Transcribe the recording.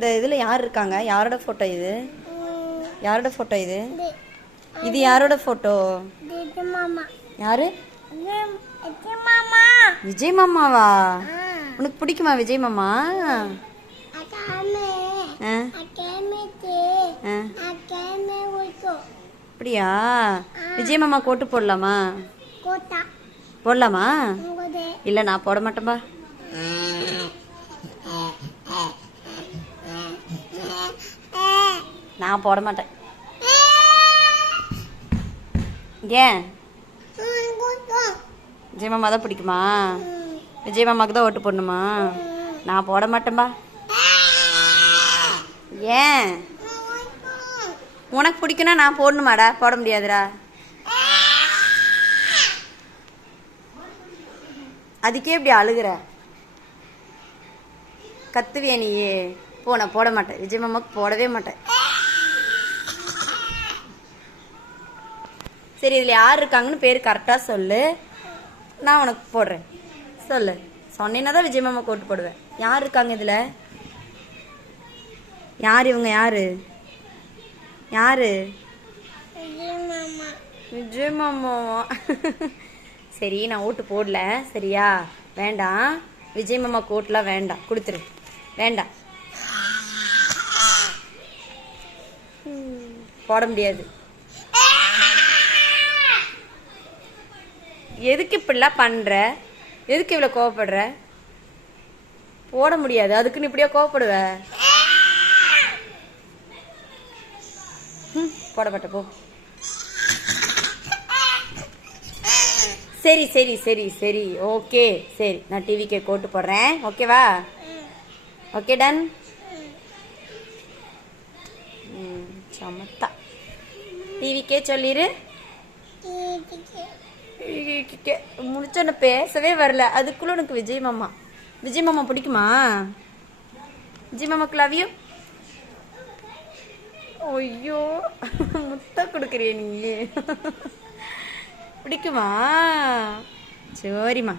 இந்த இதுல யார் இருக்காங்க? யாரோட போட்டோ இது? யாரோட போட்டோ இது? இது யாரோட போட்டோ? யாரு? விஜய் மாமாவா? உனக்கு பிடிக்குமா விஜய் மாமா? அப்படியா? விஜய் மாமா கோட்டு போடலாமா? போடலாமா? இல்ல நான் போட மாட்டேன்பா. நான் போட மாட்டேன். ஏன்? விஜய் மாமா தான் பிடிக்குமா? விஜய் மாமாக்கு தான் ஓட்டு போடணுமா? நான் போட மாட்டேன்பா. ஏன்? உனக்கு பிடிக்குன்னா நான் போடணுமாடா? போட முடியாதுடா. அதுக்கே இப்படி அழுகுற, கத்துவிய நீயே? நான் போட மாட்டேன். விஜய் மாமாக்கு போடவே மாட்டேன். சரி, இதில் யார் இருக்காங்கன்னு பேர் கரெக்டாக சொல்லு, நான் உனக்கு போடுறேன். சொல்லு, சொன்னேன்னா தான் விஜய் மாமா ஓட்டு போடுவேன். யார் இருக்காங்க இதில்? யார் இவங்க? யாரு? யாரு? விஜய் மாமாவா? சரி, நான் ஓட்டு போடல சரியா? வேண்டாம், விஜய் மாமா ஓட்டுலாம் வேண்டாம், கொடுத்துரு. வேண்டாம், போட முடியாது. எதுக்கு இப்படிலாம் பண்ற? எதுக்கு இவ்வளோ கோவப்படுற? போட முடியாது, அதுக்குன்னு இப்படியா கோவப்படுவ? போட மாட்டேன், போ. சரி சரி சரி சரி, ஓகே. சரி, நான் டிவிக்கே கோட்டு போடுறேன், ஓகேவா? Okay, done. சமத்தா டிவிக்கே சொல்லிரு. முடிச்சோன்னு பேசவே வரல, அதுக்குள்ள உனக்கு விஜய் மாமா. விஜய் மாமா பிடிக்குமா? விஜய் மாமாக்கு லவ் யூ. ஐயோ, முத்த கொடுக்குறிய நீ. பிடிக்குமா? சரிம்மா.